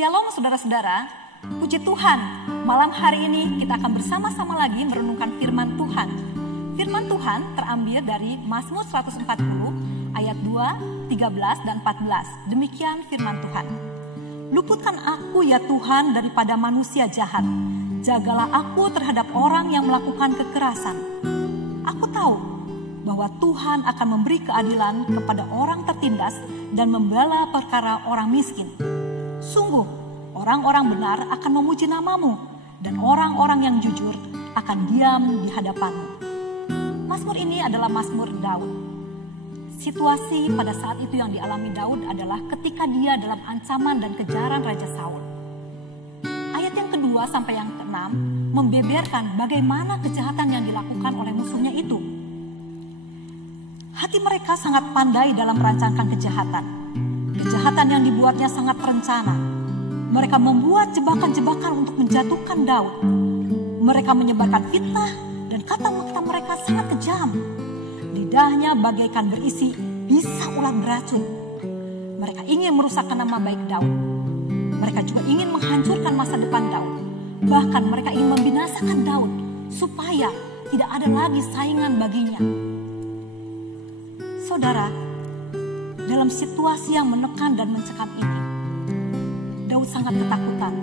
Shalom saudara-saudara, puji Tuhan, malam hari ini kita akan bersama-sama lagi merenungkan firman Tuhan. Firman Tuhan terambil dari Mazmur 140 ayat 2, 13 dan 14. Demikian firman Tuhan. Luputkan aku ya Tuhan daripada manusia jahat. Jagalah aku terhadap orang yang melakukan kekerasan. Aku tahu bahwa Tuhan akan memberi keadilan kepada orang tertindas dan membela perkara orang miskin. Sungguh, orang-orang benar akan memuji namamu dan orang-orang yang jujur akan diam di hadapanmu. Mazmur ini adalah Mazmur Daud. Situasi pada saat itu yang dialami Daud adalah ketika dia dalam ancaman dan kejaran Raja Saul. Ayat yang kedua sampai yang keenam membeberkan bagaimana kejahatan yang dilakukan oleh musuhnya itu. Hati mereka sangat pandai dalam merancangkan kejahatan. Kejahatan yang dibuatnya sangat terencana. Mereka membuat jebakan-jebakan untuk menjatuhkan Daud. Mereka menyebarkan fitnah dan kata-kata mereka sangat kejam. Lidahnya bagaikan berisi bisa ulat beracun. Mereka ingin merusakkan nama baik Daud. Mereka juga ingin menghancurkan masa depan Daud. Bahkan mereka ingin membinasakan Daud supaya tidak ada lagi saingan baginya. Saudara, dalam situasi yang menekan dan mencekam ini, Daud sangat ketakutan,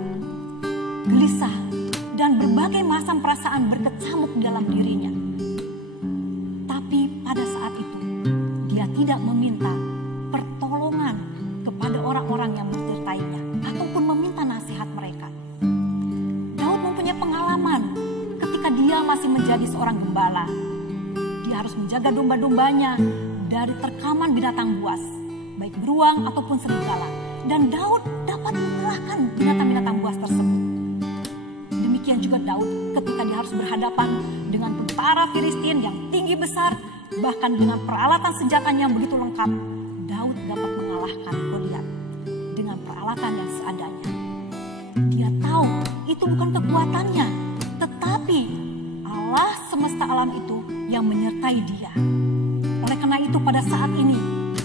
gelisah, dan berbagai macam perasaan berkecamuk dalam dirinya. Tapi pada saat itu, dia tidak meminta pertolongan kepada orang-orang yang menyertainya, ataupun meminta nasihat mereka. Daud mempunyai pengalaman ketika dia masih menjadi seorang gembala. Dia harus menjaga domba-dombanya dari terkaman binatang buas, baik beruang ataupun serigala. Dan Daud dapat mengalahkan binatang-binatang buas tersebut. Demikian juga Daud ketika dia harus berhadapan dengan tentara Filistin yang tinggi besar, bahkan dengan peralatan senjatanya yang begitu lengkap, Daud dapat mengalahkan Goliat dengan peralatan yang seadanya. Dia tahu itu bukan kekuatannya, tetapi Allah semesta alam itu yang menyertai dia. Oleh karena itu pada saat ini,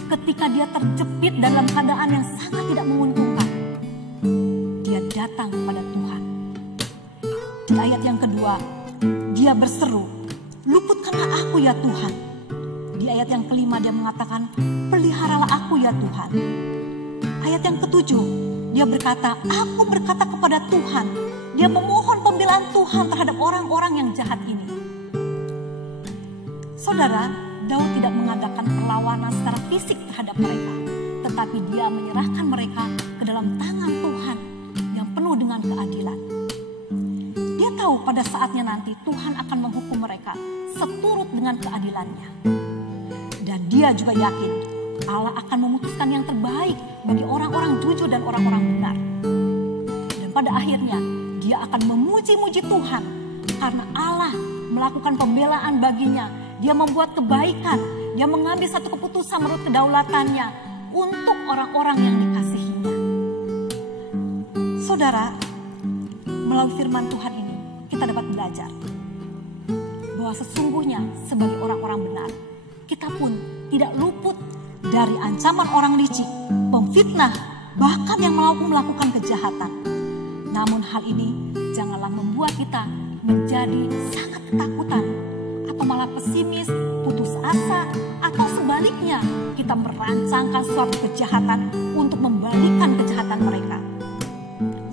ketika dia terjepit dalam keadaan yang sangat tidak menguntungkan, dia datang kepada Tuhan. Di ayat yang kedua, dia berseru, "Luputkanlah aku ya Tuhan." Di ayat yang kelima dia mengatakan, "Peliharalah aku ya Tuhan." Ayat yang ketujuh, dia berkata, "Aku berkata kepada Tuhan." Dia memohon pembelaan Tuhan terhadap orang-orang yang jahat ini. Saudara, Daud tidak mengadakan perlawanan secara fisik terhadap mereka, tetapi dia menyerahkan mereka ke dalam tangan Tuhan yang penuh dengan keadilan. Dia tahu pada saatnya nanti Tuhan akan menghukum mereka seturut dengan keadilannya. Dan dia juga yakin Allah akan memutuskan yang terbaik bagi orang-orang jujur dan orang-orang benar. Dan pada akhirnya dia akan memuji-muji Tuhan karena Allah melakukan pembelaan baginya. Dia membuat kebaikan, dia mengambil satu keputusan menurut kedaulatannya untuk orang-orang yang dikasihinya. Saudara, melalui firman Tuhan ini kita dapat belajar bahwa sesungguhnya sebagai orang-orang benar, kita pun tidak luput dari ancaman orang licik, pemfitnah, bahkan yang melakukan kejahatan. Namun hal ini janganlah membuat kita menjadi sangat ketakutan, atau malah pesimis, putus asa, atau sebaliknya kita merancangkan suatu kejahatan untuk membalikkan kejahatan mereka.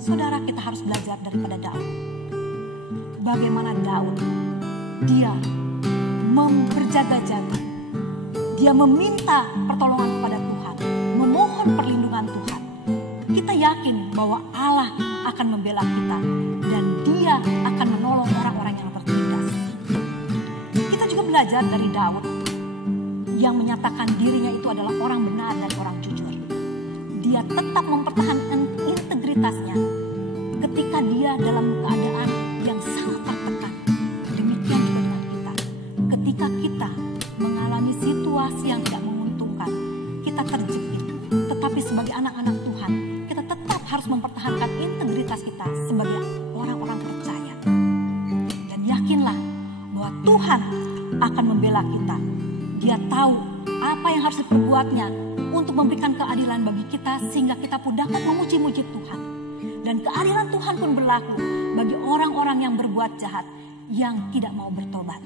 Saudara, kita harus belajar daripada Daud. Bagaimana Daud, dia berjaga-jaga, dia meminta pertolongan kepada Tuhan, memohon perlindungan Tuhan. Kita yakin bahwa Allah akan membela kita dan dia akan menolong orang-orang yang tertindas. Belajar dari Daud yang menyatakan dirinya itu adalah orang benar dan orang jujur. Dia tetap mempertahankan integritasnya ketika dia dalam keadaan yang sangat tertekan. Demikian juga dengan kita. Ketika kita mengalami situasi yang tidak menguntungkan, kita terjepit. Tetapi sebagai anak-anak Tuhan, kita tetap harus mempertahankan integritas kita sebagai orang-orang percaya. Dan yakinlah bahwa Tuhan akan membela kita. Dia tahu apa yang harus diperbuatnya untuk memberikan keadilan bagi kita sehingga kita pun dapat memuji-muji Tuhan. Dan keadilan Tuhan pun berlaku bagi orang-orang yang berbuat jahat, yang tidak mau bertobat.